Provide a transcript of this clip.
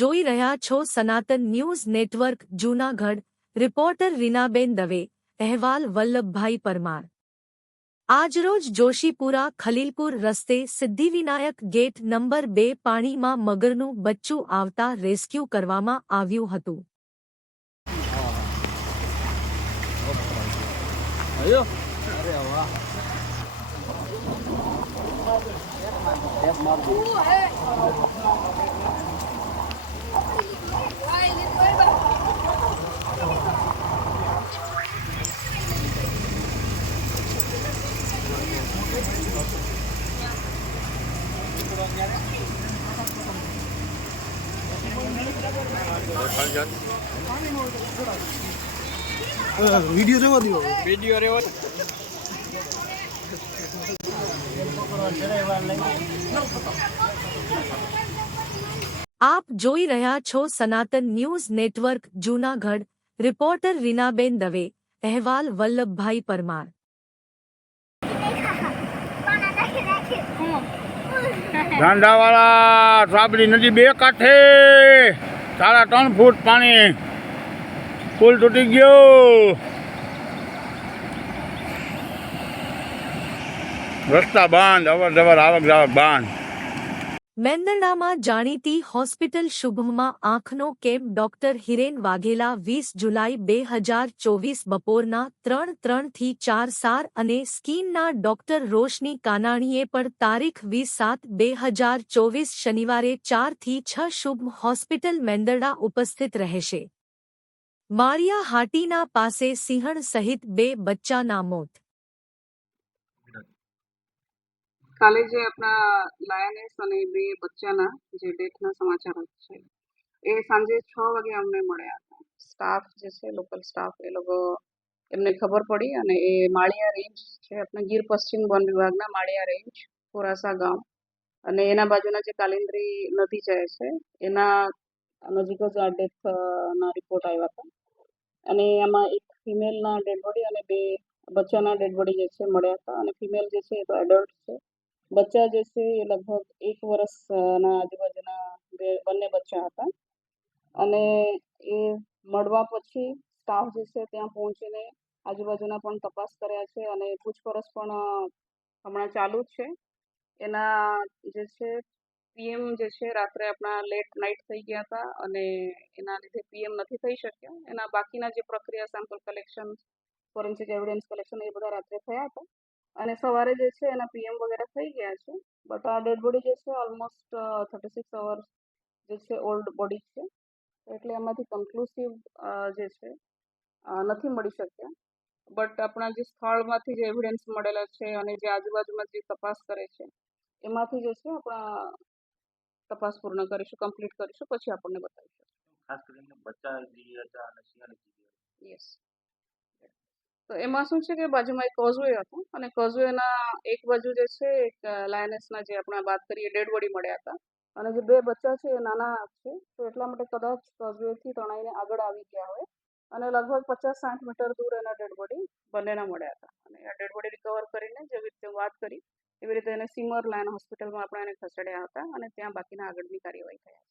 જોઈ રહ્યા છો સનાતન news network Junagadh. Reporter Reenaben Dave. અહેવાલ વલ્લભભાઈ પરમાર. આજરોજ જોશીપુરા ખલીલપુર રસ્તે સિદ્ધિવિનાયક ગેટ નંબર 2 પાણીમાં મગરનું બચ્ચું આવતા રેસ્ક્યુ કરવામાં આવ્યું હતું. वीडियो रेवा दियो वीडियो रेवा આપ જોઈ રહ્યા છો સનાતન news network Junagadh. Reporter Reenaben Dave. અહેવાલ વલ્લભભાઈ પરમાર. ધાંડાવાળા સાબરી નદી બે કાંઠે 3.5 ફૂટ પાણી, પુલ તૂટી ગયો. રસ્તા બંધ, અવર જવર આવક જાવક બંધ. મેંદરડામાં જાણીતી હોસ્પિટલ શુભમમાં આંખનો કેમ્પ. ડોક્ટર હિરેન વાઘેલા 20 જુલાઈ 2024 બપોરના 3:03 થી 4 સાર અને સ્કીનના ડોક્ટર રોશની કાનાણીએ પણ તારીખ 20/7/2024 શનિવારે 4 થી 6 શુભમ હોસ્પિટલ મેંદરડા ઉપસ્થિત રહેશે. માળિયા હાટીના પાસે સિંહણ સહિત 2 બચ્ચાના મોત. કાલે જે આપણા લાયનેસ અને 2 બચ્ચાના જે ડેથના સમાચાર છે એ સાંજે 6 વાગે અમને મળ્યા હતા. સ્ટાફ જે છે લોકલ સ્ટાફ એ લોકો એમને ખબર પડી અને એ માળિયા રેન્જ છે આપણે ગીર પશ્ચિમ વન વિભાગના માળિયા રેન્જ કોરાસા ગામ અને એના બાજુના જે કાલિંદ્રી નદી જાય છે એના નજીક જ આ ડેથના રિપોર્ટ આવ્યા હતા અને એમાં એક ફિમેલના ડેડ બોડી અને 2 બચ્ચાના ડેડ બોડી જે છે મળ્યા હતા અને ફિમેલ જે છે એ તો એડલ્ટ છે. બચ્ચા જે છે એ લગભગ 1 વર્ષના આજુબાજુના બંને બચ્ચા હતા અને એ મળવા પછી સ્ટાફ જે છે ત્યાં પહોંચીને આજુબાજુના પણ તપાસ કર્યા છે અને પૂછપરછ પણ હમણાં ચાલુ જ છે. એના જે છે પીએમ જે છે રાત્રે આપણા લેટ નાઇટ થઈ ગયા હતા અને એના લીધે પીએમ નથી થઈ શક્યા. એના બાકીના જે પ્રક્રિયા sample collection, forensic evidence collection એ બધા રાત્રે થયા હતા અને સવારે જે છે એના પીએમ વગેરે થઈ ગયા છે. બટ આ ડેડ બોડી જે છે ઓલમોસ્ટ 36 અવર્સ જે છે ઓલ્ડ બોડી છે એટલે એમાંથી કન્ક્લુસિવ જે છે નથી મળી શક્યા. બટ આપણા જે સ્થળમાંથી જે એવિડન્સ મળેલા છે અને જે આજુબાજુમાં જે તપાસ કરે છે એમાંથી જે છે આપણા તપાસ પૂર્ણ કરીશું, કમ્પ્લીટ કરીશું, પછી આપણને બતાવીશું. ખાસ કરીને બચ્ચા જે હતા અને શિયાળી યસ. તો એમાં શું છે કે બાજુમાં એક કોઝવે હતું અને કોઝવેના એક બાજુ જે છે એક લાયનેસના જે આપણે વાત કરીએ ડેડ બોડી મળ્યા હતા અને જે 2 બચ્ચા છે એ નાના છે તો એટલા માટે કદાચ કોઝવેથી તણાઈને આગળ આવી ગયા હોય અને લગભગ 50-60 મીટર દૂર એના ડેડ બોડી બંનેના મળ્યા હતા અને આ ડેડ બોડી રિકવર કરીને જેવી રીતે વાત કરી એવી રીતે એને સિમર લાયન હોસ્પિટલમાં આપણે એને ખસેડ્યા હતા અને ત્યાં બાકીના આગળની કાર્યવાહી થયા.